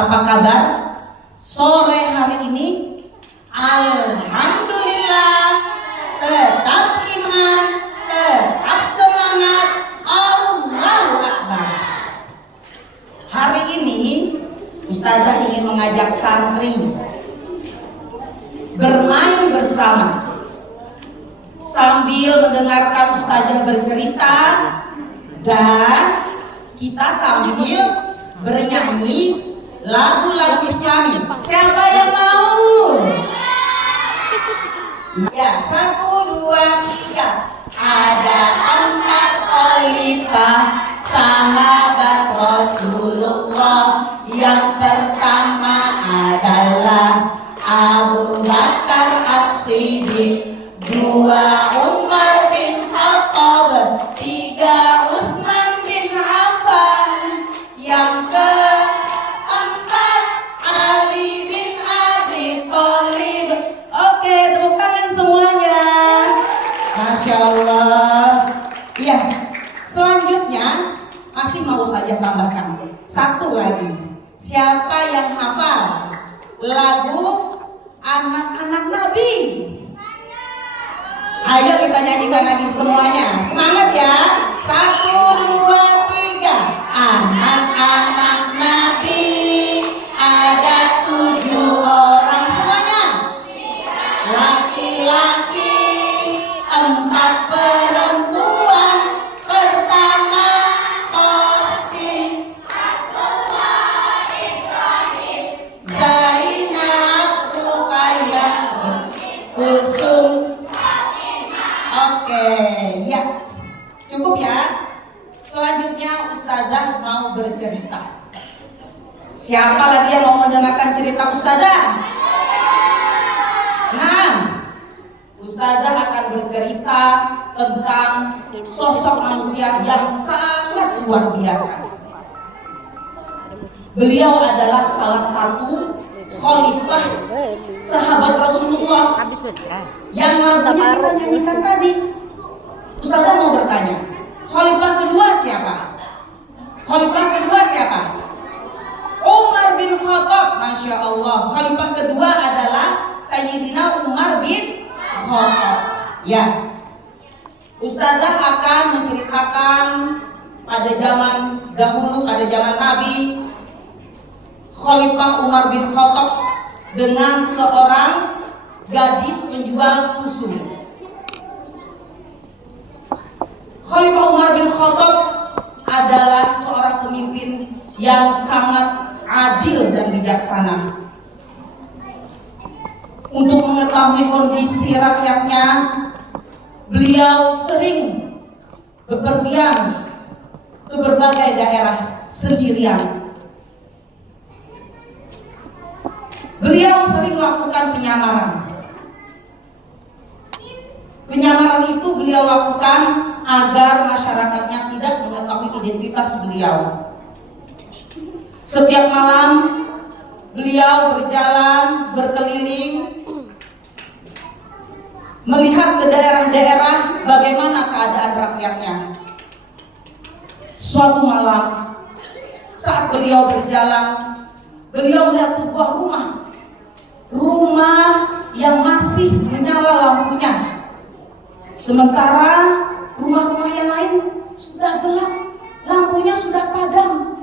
Apa kabar sore hari ini? Alhamdulillah, tetap iman, tetap semangat. Allahu Akbar. Hari ini Ustazah ingin mengajak santri bermain bersama sambil mendengarkan Ustazah bercerita, dan kita sambil bernyanyi lagu-lagu Islami. Siapa yang mau? Ya, 1, 2, 3. Ada 4 khalifah sahabat Rasulullah. Yang pertama adalah Abu Bakar As-Siddiq, 2 Umar bin Khattab, 3 Utsman bin Affan, yang keempat Ali bin Abi Thalib. Oke, tepuk tangan semuanya. Masya Allah. Iya, selanjutnya masih mau saja tambahkan satu lagi. Siapa yang hafal lagu anak-anak Nabi? Ayo kita nyanyikan lagi semuanya. Semangat ya. 1, 2, 3. Anak-anak Nabi ada 7 orang semuanya. Laki-laki, 4 perempuan. Pertama Qasim, Zainab, Ruqayyah, Kulsum. Oke, ya. Cukup ya. Selanjutnya Ustazah mau bercerita. Siapa lagi yang mau mendengarkan cerita Ustazah? Nah, Ustazah akan bercerita tentang sosok manusia yang sangat luar biasa. Beliau adalah salah satu khalifah sahabat Rasulullah yang lagunya kita nyanyikan tadi. Ustazah mau bertanya, khalifah kedua siapa? Khalifah kedua siapa? Umar bin Khattab. Masya Allah. Khalifah kedua adalah Sayyidina Umar bin Khattab. Ya, Ustazah akan menceritakan pada zaman dahulu, pada zaman Nabi, Khalifah Umar bin Khattab dengan seorang gadis penjual susu. Khalifah Umar bin Khattab adalah seorang pemimpin yang sangat adil dan bijaksana. Untuk mengetahui kondisi rakyatnya, beliau sering bepergian ke berbagai daerah sendirian. Beliau sering melakukan penyamaran. Penyamaran itu beliau lakukan agar masyarakatnya tidak mengetahui identitas beliau. Setiap malam beliau berjalan, berkeliling, melihat ke daerah-daerah bagaimana keadaan rakyatnya. Suatu malam, saat beliau berjalan, beliau melihat sebuah rumah yang masih menyala lampunya. Sementara rumah-rumah yang lain sudah gelap, lampunya sudah padam.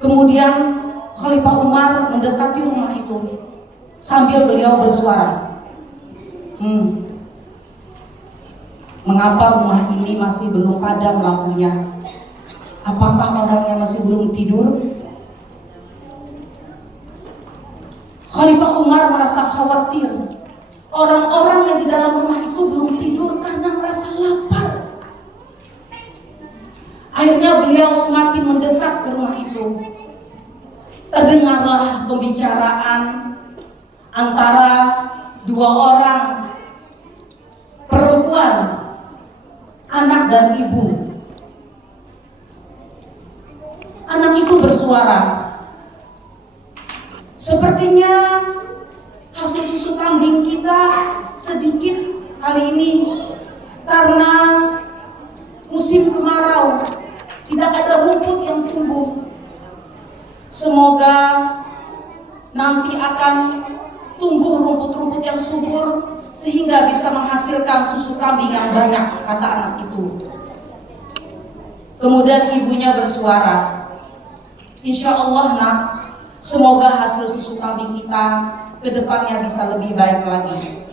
Kemudian Khalifah Umar mendekati rumah itu sambil beliau bersuara, mengapa rumah ini masih belum padam lampunya? Apakah orangnya masih belum tidur? Khalifah Umar merasa khawatir. Orang-orang yang di dalam rumah itu belum tidur karena merasa lapar. Akhirnya beliau semakin mendekat ke rumah itu. Terdengarlah pembicaraan antara 2 orang perempuan, anak dan ibu. Anak itu bersuara, sepertinya hasil susu kambing kita sedikit kali ini karena kemarau, tidak ada rumput yang tumbuh. Semoga nanti akan tumbuh rumput-rumput yang subur sehingga bisa menghasilkan susu kambing yang banyak, kata anak itu. Kemudian ibunya bersuara, insya Allah nak, semoga hasil susu kambing kita ke depannya bisa lebih baik lagi.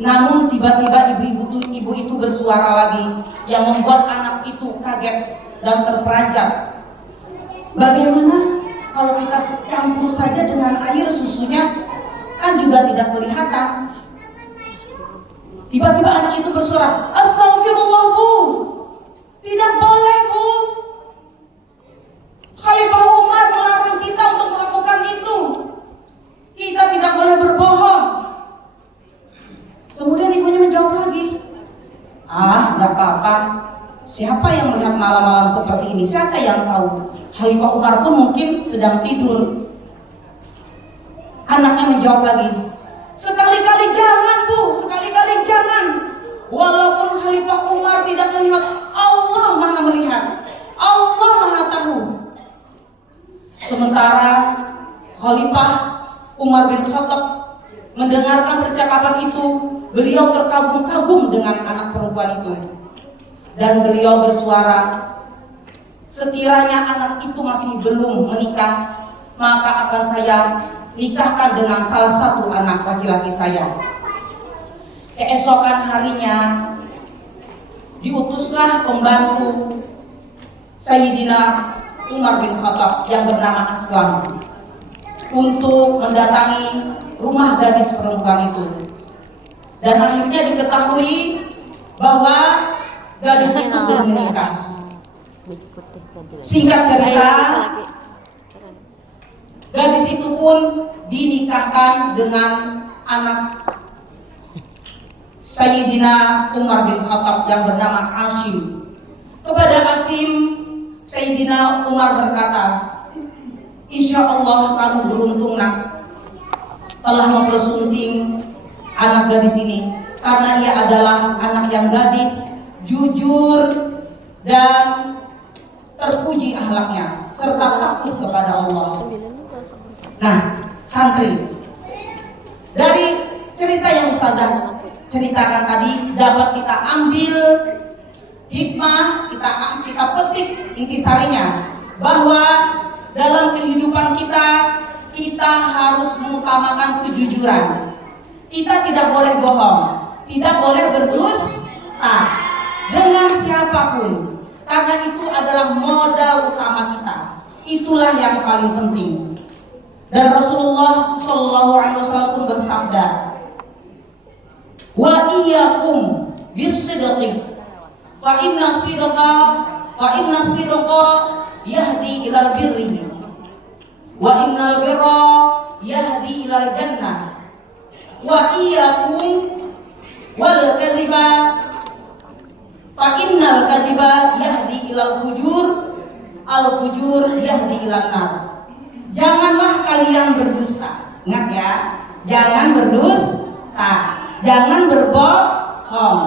Namun tiba-tiba ibu itu bersuara lagi yang membuat anak itu kaget dan terperanjat. Bagaimana kalau kita campur saja dengan air susunya, kan juga tidak kelihatan. Tiba-tiba anak itu bersuara, astagfirullah bu, tidak boleh bu. Khalifah Umar melarang kita untuk melakukan itu. Kita tidak boleh berbohong. Kemudian ibunya menjawab lagi, nggak apa-apa. Siapa yang melihat malam-malam seperti ini? Siapa yang tahu? Khalifah Umar pun mungkin sedang tidur. Anaknya menjawab lagi, sekali-kali jangan bu, sekali-kali jangan. Walaupun Khalifah Umar tidak melihat, Allah maha melihat, Allah maha tahu. Sementara Khalifah Umar bin Khattab mendengarkan percakapan itu, beliau terkagum-kagum dengan anak perempuan itu. Dan beliau bersuara, sekiranya anak itu masih belum menikah, maka akan saya nikahkan dengan salah satu anak laki-laki saya. Keesokan harinya diutuslah pembantu Sayyidina Umar bin Khattab yang bernama Aslam untuk mendatangi rumah gadis perempuan itu. Dan akhirnya diketahui bahwa gadis itu belum menikah. Singkat cerita, gadis itu pun dinikahkan dengan anak Sayyidina Umar bin Khattab yang bernama Asim. Kepada Asim, Sayyidina Umar berkata, insya Allah kamu beruntung nak, telah mempersunting anak gadis ini, karena ia adalah anak yang gadis, jujur, dan terpuji akhlaknya serta takut kepada Allah. Nah, santri, dari cerita yang Ustazah ceritakan tadi dapat kita ambil hikmah, kita petik intisarinya, bahwa dalam kehidupan kita harus mengutamakan kejujuran. Kita tidak boleh bohong, tidak boleh berdusta dengan siapapun, karena itu adalah modal utama kita. Itulah yang paling penting. Dan Rasulullah Shallallahu Alaihi Wasallam bersabda, wa iyyakum bis-sidqi fa inna sidqa yahdi ilal birri wa innal birra yahdi ilal jannah wa iyyakum wal kadhiba fa innal kadhiba yahdi ilal fujur al fujur yahdi ilal nar. Janganlah kalian berdusta. Ingat ya, jangan berdusta, jangan berbohong.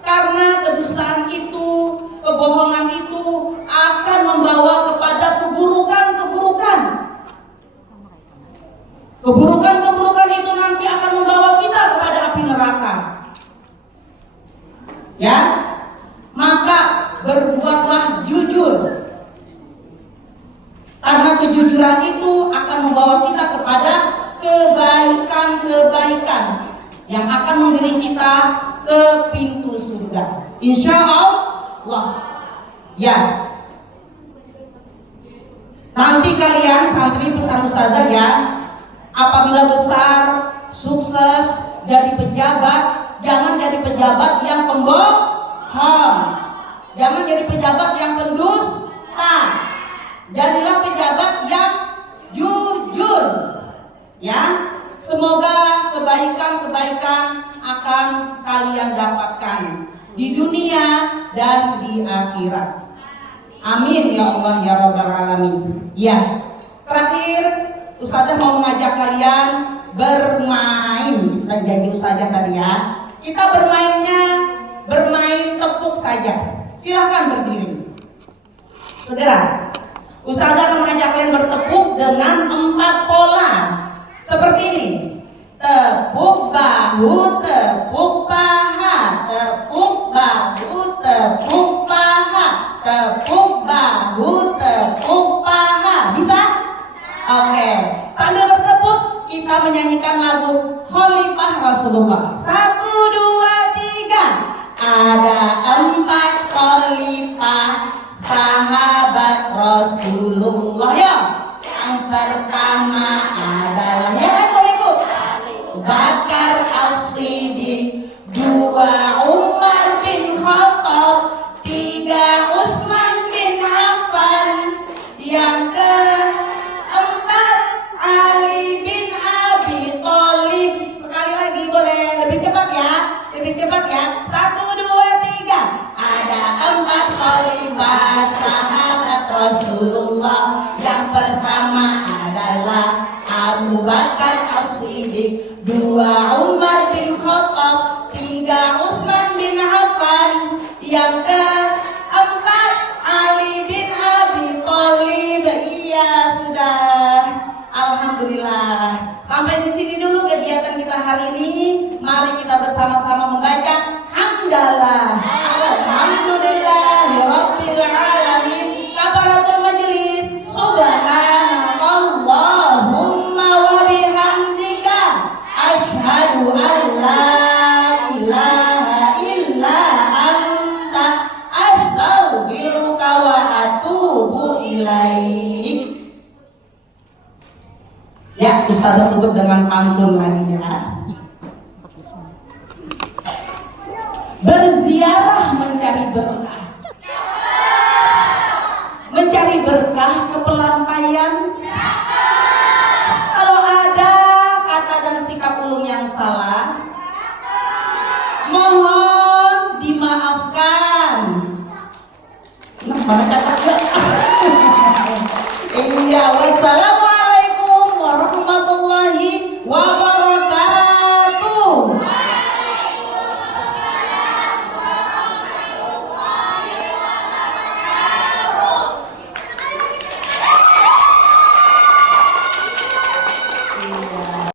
Karena kedustaan itu, kebohongan itu akan membawa kepada keburukan-keburukan. Keburukan-keburukan itu nanti akan membawa kita kepada api neraka. Ya, maka berbuatlah jujur. Karena kejujuran itu akan membawa kita kepada kebaikan-kebaikan yang akan memberi kita ke pintu surga, insya Allah. Ya, nanti kalian santri pesan Ustazah ya, apabila besar, sukses, jadi pejabat, jangan jadi pejabat yang pembohong, jangan jadi pejabat yang pendusta, jadilah pejabat yang jujur. Ya, semoga kebaikan-kebaikan akan kalian dapatkan di dunia dan di akhirat. Amin ya Allah ya Rabbal Alamin. Ya, terakhir Ustazah mau mengajak kalian bermain. Kita janji Ustazah tadi ya. Kita bermain tepuk saja. Silahkan berdiri. Segera. Ustazah akan mengajak kalian bertepuk dengan 4 pola. Seperti ini. Tepuk bahu, tepuk paha, tepuk bahu, tepuk paha, tepuk bahu, tepuk paha. Bisa? Oke. Sambil bertepuk, kita menyanyikan lagu Khalifah Rasulullah. 1, 2, 3. Ada 4 khalifah sahabat Rasulullah. Ya. Yang pertama adalah Bakar As-Siddiq, 2 Umar bin Khattab, 3 Utsman bin Affan, yang keempat Ali bin Abi Thalib. Sekali lagi boleh lebih cepat ya, lebih cepat ya. 1, 2, 3. Ada 4 khalifah sahabat Rasulullah. Yang pertama adalah Abu Bakar As-Siddiq, 2 Umar bin Khattab, 3 Utsman bin Affan, yang keempat Ali bin Abi Thalib. Iya, sudah. Alhamdulillah. Sampai di sini dulu kegiatan kita hari ini. Mari kita bersama-sama membaca hamdalah. Alhamdulillahirabbil alamin. Kafaratul majelis. Subhanakallahumma wa bihamdika asyhadu an la ilaha illa anta astaghfiruka wa atubu ilaik. Ya, Ustazah tutup dengan pantun lagi ya. Berziarah mencari berkah. Mencari berkah kepelampaian. Kalau ada kata dan sikap ulun yang salah, mohon dimaafkan. Nah, mana